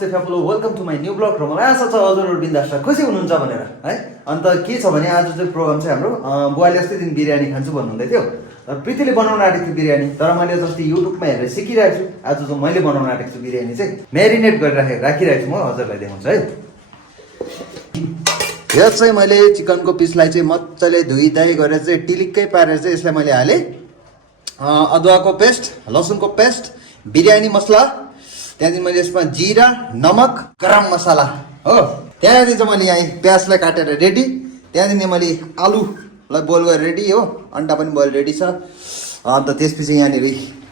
नमस्ते फ्याफुलो welcome to my new blog र मलाई आशा छ हजुरहरू बिन्दास खुसी हुनुहुन्छ भनेर है। अन्त के छ भने आज चाहिँ प्रोग्राम चाहिँ हाम्रो बुवाले अस्ति दिन बिरयानी खान्छु भन्नुहुँदै थियो र प्रीतिले बनाउन आँटेको थियो बिरयानी। तर मैले जस्तै युट्युबमा हेरेर सिकिरहेको छु। आज चाहिँ मैले बनाउन आँटेको छु बिरयानी चाहिँ म्यारिनेट गरेर राखिरहेको छु। म हजुरलाई देखाउँछु है। यो चाहिँ मैले चिकनको पिसलाई चाहिँ मजाले धुइधाइ गरेर चाहिँ टिलिक्कै पारेर चाहिँ यसलाई मैले हालेँ। अदुवाको पेस्ट, लसुनको पेस्ट, बिरयानी मसला, त्यहाँदेखि मैले यसमा जिरा, नमक, गरम मसला हो। त्यहाँदेखि चाहिँ मैले यहाँ प्याजलाई काटेर रेडी। त्यहाँदेखि मैले आलुलाई बोइल गरेर रेडी हो। अन्डा पनि बोइल रेडी छ। अन्त त्यसपछि यहाँनिर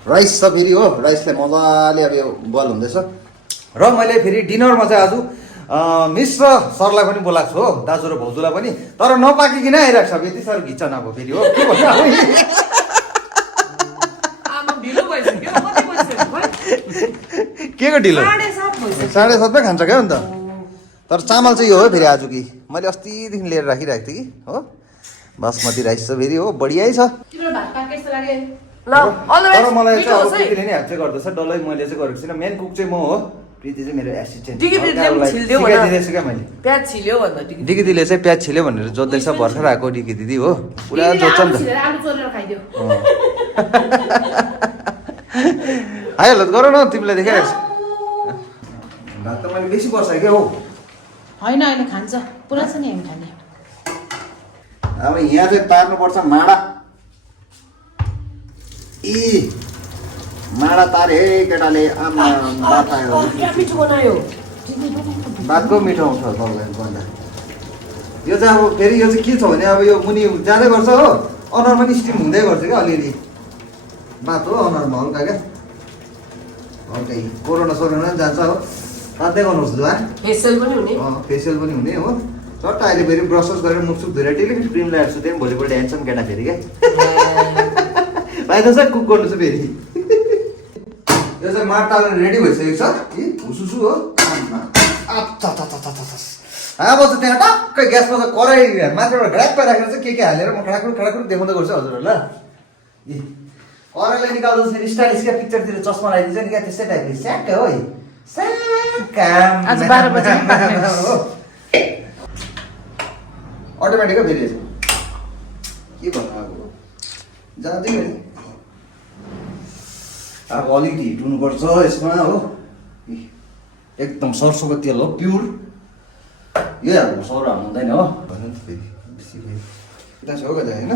राइस छ फेरि हो। राइसलाई मजाले अब यो बोइल हुँदैछ। र मैले फेरि डिनरमा चाहिँ आज मिस र सरलाई पनि बोलाएको छु हो, दाजु र भाउजूलाई पनि। तर नपाकिकन आइरहेको छ। अब यति साह्रो घिच्छ नभए फेरि हो के भन्नु अब। के को ढिलो? 7:30 खान्छ क्या अन्त। तर चामल चाहिँ यो हो फेरि आज कि मैले अस्तिदेखि लिएर राखिरहेको थिएँ कि हो। बासमती राइस छ फेरि हो, बढिया छ। तर मलाई चाहिँ अब प्रीतिले नै हेल्प चाहिँ गर्दैछ। डल्लै मैले चाहिँ गरेको छुइनँ। मेन कुक चाहिँ म हो, प्रीति चाहिँ मेरो एसिस्टेन्ट। सिकाइदिँदैछु क्या मैले। डिकी दिदीले चाहिँ प्याज छिल्यो भनेर जोत्दैछ। भर्खर आएको डिकी दिदी हो, पुरा जोत्छ नि त। आइहाल्यो गर न, तिमीलाई देखाइरहेको छु। भात त मैले बेसी पर्छ क्या हो। होइन होइन खान्छ, पुरा छ नि हामी खाने। अब यहाँ चाहिँ तार्नुपर्छ माडा। माडा तारे हे केटाले। आमा भात आयो। मिठो बनायो। भातको मिठो आउँछ तपाईँलाई भन्दा। यो चाहिँ अब फेरि यो चाहिँ के छ भने अब यो मुनि जाँदै गर्छ हो, अनुहारमा नि स्टिम हुँदै गर्छ क्या अलिअलि। भात हो अनुहारमा हल्का क्या, हल्का कोरोना सोरोना जान्छ हो। रातै गर्नुहोस् ल। फेसियल पनि हुने। फेसियल पनि हुने हो। चट्ट अहिले फेरि ब्रसस गरेर मुखसुख धोएर टिलिक क्रिम लगाएर छु। त्यही भोलिपल्ट ह्यान्डसम केटा फेरि क्या। फाइदा छ कुक गर्नु चाहिँ फेरि। यो चाहिँ माड तालेर रेडी भइसकेको छ कि हुसुसु हो। अब चाहिँ त्यहाँ टक्कै ग्यासमा चाहिँ कराई माथिबाट घडाक्क राखेर चाहिँ के हालेर म खडाखुड खडाखुड देखाउँदै गर्छु हजुरहरूलाई ल। कराईलाई निकाल्दा फेरि स्टाइलिस क्या पिक्चरतिर चस्मा लगाइदिन्छ नि क्या, त्यस्तै टाइपले स्याक हो। आज 12 बजे अटोमेटिक फेरि के भन्नु अब जाँदै नि। अब अलिकति हिट हुनुपर्छ यसमा हो। एकदम सरसोको तेल हो, प्युर। यो हाल्नु सौरा हाल्नु हुँदैन हो। यता छ हो कता होइन।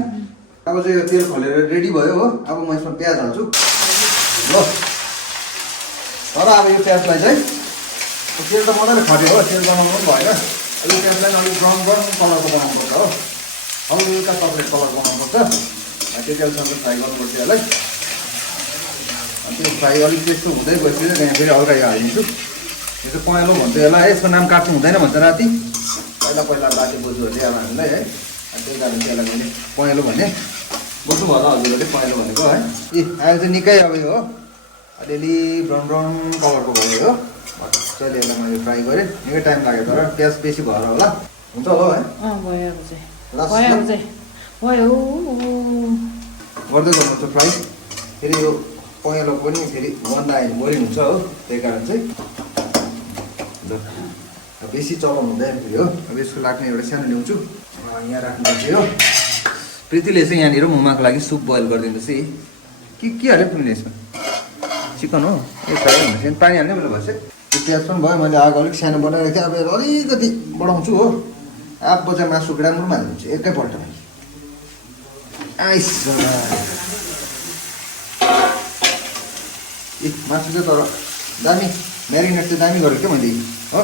अब चाहिँ यो तेल खलेर रेडी भयो हो। अब म यसमा प्याज हाल्छु ल। तर अब यो प्याजलाई चाहिँ तेल त मजाले खट्यो हो, तेल बनाउनु पनि भएन। यो प्याजलाई अलिक ब्राउन ब्राउन कलरको बनाउनुपर्छ हो, हल्का चक्लेट कलर बनाउनुपर्छ। त्यो तेलसँग फ्राई गर्नुपर्छ यसलाई। अनि त्यो फ्राई अलिक त्यस्तो हुँदै गएपछि त्यहाँ फेरि हल्का यो हालिदिन्छु। यो चाहिँ पहेँलो भन्छ यसलाई, यसको नाम काट्नु हुँदैन भन्छ राति पहिला पहिला बाजे बोजूहरूले अब हामीलाई है। त्यही कारण चाहिँ यसलाई मैले पहेँलो भने बुझ्नु भयो हजुरहरूले पहेँलो भनेको है। अहिले चाहिँ निकै अब यो हो अलिअलि ब्राउन ब्राउन कलरको भयो हो। मजाले यसलाई मैले फ्राई गरेँ, निकै टाइम लाग्यो तर प्याज बेसी भएर होला। हुन्छ होला है। गर्दै गर्नुहुन्छ फ्राई। फेरि यो पहेँलो पनि फेरि गन्दा आयो बोरिङ हुन्छ हो, त्यही कारण चाहिँ बेसी चलाउनु हुँदैन फेरि हो। अब यसको लाग्ने एउटा सानो ल्याउँछु, यहाँ राख्नुपर्छ हो। प्रीतिले चाहिँ यहाँनिर मोमाको लागि सुप बोइल गरिदिँदैछ। के हाल्यो पुग्ने यसमा? चिकन हो। ए फ्राई भनेपछि पानी हाल्ने बेला भएछ। त्यो प्याज पनि भयो, मैले आगो अलिक सानो बनाएर राखेँ। अब अलिकति बढाउँछु हो। अब बजा मासु राम्रो हालिदिन्छु एकैपल्टमा। आइस मासु चाहिँ तर दामी म्यारिनेट चाहिँ दामी गरेको क्या मैले हो।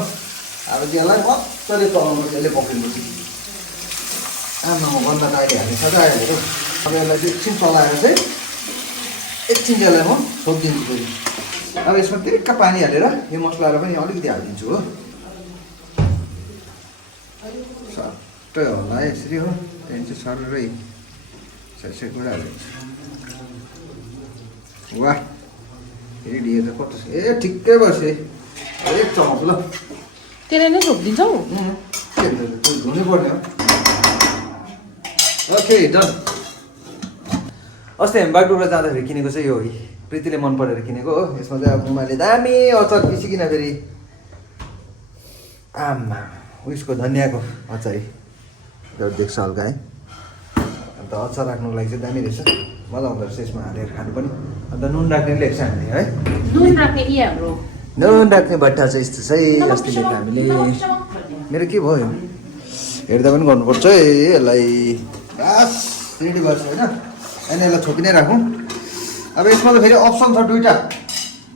अब चाहिँ यसलाई मजाले चलाउनुपर्छ, यसले पक्रिनुपर्छ। आमामा गन्दा त अहिले हालेको छ आइहाल्यो। अब यसलाई चाहिँ एकछिन चलाएर चाहिँ एकछिन यसलाई म सोधिदिन्छु फेरि। अब यसमा तिरिक्क पानी हालेर यो मसलालाई पनि अलिकति हालिदिन्छु हो। सट्टै होला यसरी हो। त्यहाँदेखि चाहिँ सररै साइड हालिदिन्छु। वाह फेरि ढियो त कस्तो छ। ए ठिक्कै बस एक चमच ल। त्यसले नै छोपिदिन्छौ? धुनै पर्ने हो। Okay done. अस्ति हामी बागडोग्रा जाँदाखेरि किनेको चाहिँ यो प्रीतिले मन परेर किनेको हो। यसमा चाहिँ अब मैले दामी अचार पिसिकन फेरि आमा उयसको धनियाँको अचार है देख्छ हल्का है अन्त अचार राख्नुको लागि चाहिँ दामी रहेछ मजा आउँदो रहेछ यसमा हालेर खानु पनि अन्त नुन राख्ने लेख्छ हामीले है नुन राख्ने कि हाम्रो नुन राख्ने भट्टा चाहिँ यस्तो चाहिँ अस्ति लेख्छ हामीले मेरो के भयो हेर्दा पनि गर्नुपर्छ है यसलाई बास रेडी गर्छ होइन अनि यसलाई छोपिनै राखौँ अब यसमा त फेरि अप्सन छ दुईवटा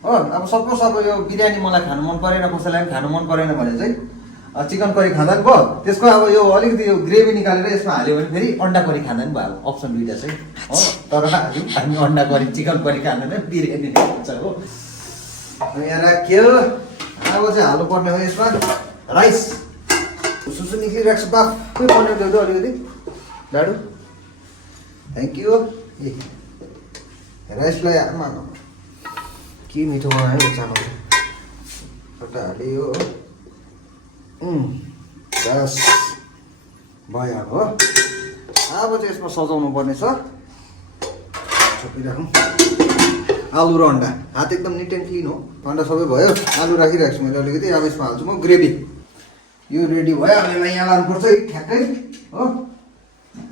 हो अब सपोज अब यो बिरयानी मलाई खानु मन परेन कसैलाई पनि खानु मन परेन भने चाहिँ चिकन करी खाँदा पनि भयो त्यसको अब यो अलिकति यो ग्रेभी निकालेर यसमा हाल्यो भने फेरि अन्डा करी खाँदा पनि भयो अप्सन दुईवटा चाहिँ हो तर हामी अन्डा करी चिकन करी खाँदैन बिरयानी हुन्छ हो यहाँ राख्यो अब चाहिँ हाल्नुपर्ने हो यसमा राइस सुसु निक्लिरहेको छ बाफै पनिर ल्याउँदै अलिकति लाडु थ्याङ्क यू ए राइसलाई आमा के मिठो बनायो चामल एउटा हाल्यो हो बस भयो अब हो अब चाहिँ यसमा सजाउनु पर्ने छ छोपिराखौँ आलु र अन्डा हात एकदम निट एन्ड क्लिन हो अन्डा सबै भयो आलु राखिरहेको छु मैले अलिकति अब यसमा हाल्छु म ग्रेभी यो रेडी भयो अब यसलाई यहाँ लानुपर्छ है ठ्याक्कै हो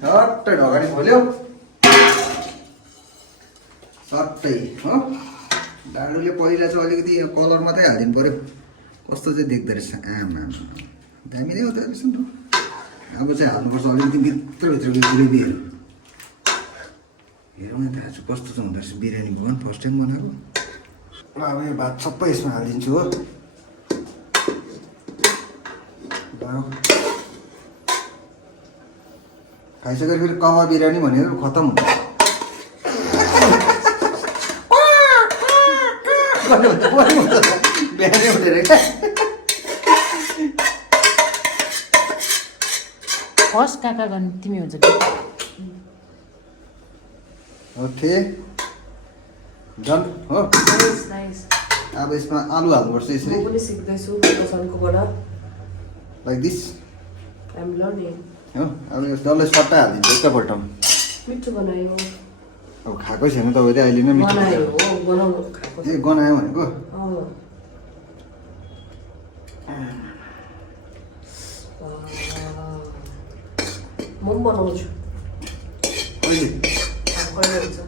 झट्टै ढगाडी खोल्यो सट्टै हो डाडुले पहिला चाहिँ अलिकति यो कलर मात्रै हालिदिनु पऱ्यो कस्तो चाहिँ देख्दो रहेछ आमा दामी नै हुँदो रहेछ नि त अब चाहिँ हाल्नुपर्छ अलिकति भित्रभित्रको ग्रेभीहरू हेरौँ न दाजु कस्तो चाहिँ हुँदो रहेछ बिरयानी भयो फर्स्ट टाइम बनाएको अब यो भात सबै यसमा हालिदिन्छु हो खाइसकेर फेरि कवा बिरयानी भनेर खत्तम हुन्छ बिहानै उठेर क्या फर्स्ट काका गर्ने तिमी हुन्छ ओके डन हो अब यसमा आलु हाल्नुपर्छ यसरी म पनि सिक्दैछु बसन्तकोबाट लाइक दिस I'm learning. हो अब यो डल्लै सट्टा हालिदिन्छ एकैपल्टमा मिठो बनायो अब खाएकै छैन तपाईँले अहिले नै मिठो बनायो हो बनाउनु खाएको ए गनायो भनेको म पनि बनाउँछु अहिले कहिले हुन्छ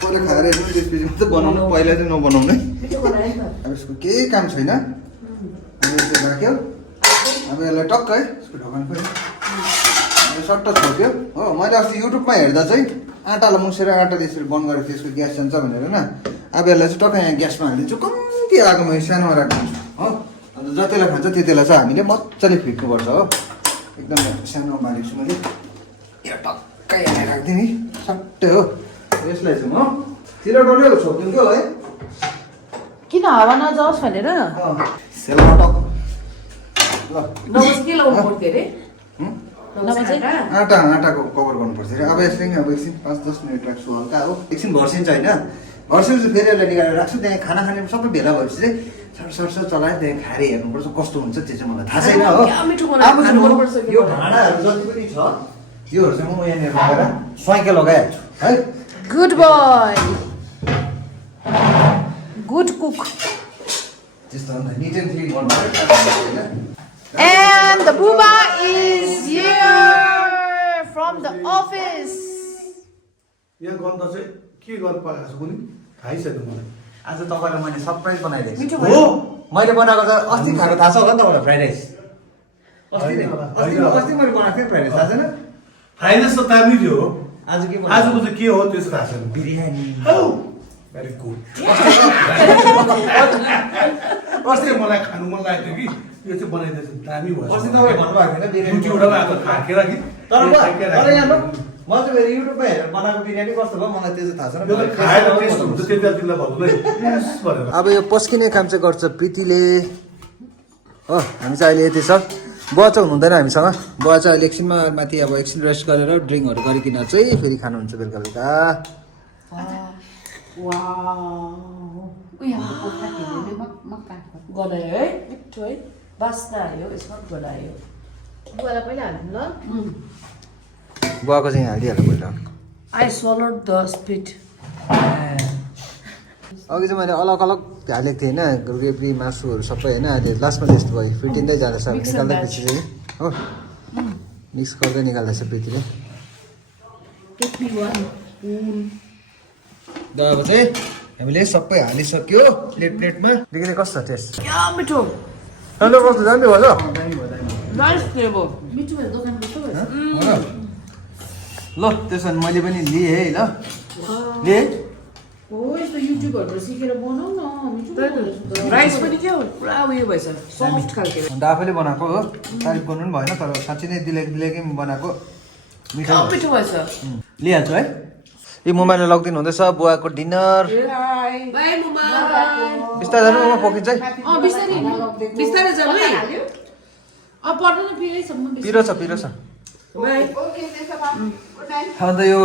पहिला खाएर हेर्नु त्यसपछि मात्रै बनाउनु पहिला चाहिँ नबनाउनु है मिठो बनायो नि अब यसको केही काम छैन अब यसो राख्यो अब यसलाई टक्क है यसको ढकन पनि सट्ट छोप्यो हो मैले अस्ति युट्युबमा हेर्दा चाहिँ आँटालाई मुसेर आँटा त्यसरी बन्द गरेको थिएँ यसको ग्यास जान्छ भनेर होइन अब यसलाई चाहिँ टक्क यहाँ ग्यासमा हालिदिन्छु कम्ती आगोमा सानोमा राखिदिन्छु हो अन्त जतिलाई खान्छ त्यतिलाई चाहिँ हामीले मजाले फिट्नुपर्छ हो एकदम सानो बालेको छु मैले यो टक्कै यहाँ राखिदिएँ नि सट्टै हो यसलाई चाहिँ म छिटो छोपिदिन्छु है किन हावा नजाओस् भनेर सेलमा टक ल नमस के लाउनु पर्थ्यो अरे आँटाको कभर गर्नुपर्छ अरे अब यसले अब एकछिन 5-10 मिनट राख्छु हल्का हो एकछिन भर्सिन्छ होइन भर्सिन्छ फेरि यसलाई निकालेर राख्छु त्यहाँ खाना खाने सबै भेला भएपछि चाहिँ सरसर चलाएर त्यहाँ खाएर हेर्नुपर्छ कस्तो हुन्छ त्यो चाहिँ मलाई थाहा छैन हो अब यो भाँडाहरू जति पनि छ योहरू चाहिँ म यहाँनिर लगाएर स्वाइके लगाइहाल्छु है गुड बोय गुड कुक त्यस्तो अन्त निट एन्ड क्लिन गर्नु होइन And the Booba is here from the office. यहाँ गर्दा चाहिँ के गर्नु पाएको छु कुनै थाहै छैन मलाई आज तपाईँलाई मैले सरप्राइज बनाइदिएको मिठो छु भयो मैले बनाएको त अस्ति खाएको थाहा छ होला नि तपाईँलाई फ्राइड राइस अस्ति होइन, अस्ति मैले बनाएको थिएँ फ्राइड राइस थाहा छैन फ्राइड राइस त दामी थियो आज के आजको चाहिँ के हो त्यो चाहिँ थाहा छैन बिरयानी भेरी गुड अस्ति मलाई खानु मन लागेको थियो कि यो चाहिँ बनाइदिएछ दामी भयो अस्ति तपाईँले भन्नुभएको थिएन बिरयानी युट्युबबाट आएको थाकेर कि तर यहाँ म चाहिँ फेरि युट्युबमा हेरेर बनाएको बिरयानी कस्तो भयो मलाई त्यो चाहिँ थाहा छैन खाएर टेस्ट हुन्छ त्यति तिमीलाई भन्नुलाई भनेर अब यो पस्किने काम चाहिँ गर्छ प्रीतिले हो हामी चाहिँ अहिले यति छ बुवा चाहिँ हुनुहुँदैन हामीसँग बुवा चाहिँ अहिले एकछिनमा माथि अब एकछिन रेस्ट गरेर ड्रिङ्कहरू गरिकन चाहिँ फेरि खानुहुन्छ बेलुका बेलुका गनायो है मिठो है बास्ना आयो यसमा गनायो बुवालाई पहिला हाल्नु ल बुवाको चाहिँ हालिदिइहाल्नु पहिला I swallowed the spit. अघि चाहिँ मैले अलग अलग हालेको थिएँ होइन ग्रेभी मासुहरू सबै होइन अहिले लास्टमा त्यस्तो भयो फिटिँदै जाँदैछ अब निकाल्दै पछि चाहिँ हो मिक्स गर्दै निकाल्दैछ प्रीतिले ल अब चाहिँ हामीले सबै हालिसक्यो प्लेटमा देखिने कस्तो छ टेस्ट क्या मिठो हेलो कस्तो दामी भयो नाइस फ्लेभर मिठो भयो दोकान मिठो भयो ल त्यसो भने मैले पनि लिएँ है ल लिएँ हो यस्तो युट्युबहरुबाट सिकेर बनाऊ न मिठो राइस पनि के हो पुरा उयो भएछ सफ्ट खालके अन्त आफैले बनाएको हो तारिफ गर्नु पनि भएन तर साँच्चै नै दिलेकै बनाएको मिठो मिठो भएछ लिइहाल्छु है यो मोबाइलमा लगिदिनु हुँदैछ बुवाको डिनर बाइ ममा बिस्तारै जानु ममा पोकिन्छ है बिस्तारै बिस्तारै जाऊ है पर्दैन पिरैसम्म पिरो छ बाइ अन्त यो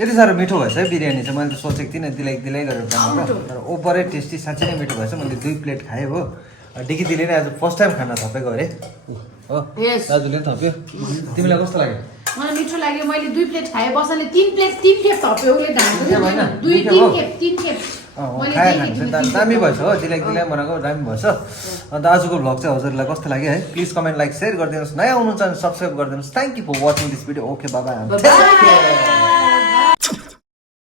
यति साह्रो मिठो भएछ है बिरयानी चाहिँ मैले त सोचेको थिइनँ दिलाइ गरेर बनाएको तर ओभरै टेस्टी साँच्चै नै मिठो भएछ मैले 2 प्लेट खाएँ हो डिकी दिले नै आज फर्स्ट टाइम खाना थपेको अरे हो दाजुले पनि थप्यो तिमीलाई कस्तो लाग्यो मलाई मिठो लाग्यो मैले 2 प्लेट खाएँ बसले 3 खेप थप्यो उसले ढाक्यो 3 खेप खाए खान्छ दामी भएछ हो दिलाइ बनाएको दामी भएछ अन्त आजको भ्लग चाहिँ हजुरलाई कस्तो लाग्यो है प्लिज कमेन्ट लाइक सेयर गरिदिनुहोस् नयाँ हुनुहुन्छ भने सब्सक्राइब गरिदिनुहोस् thank you for watching this video okay बाबा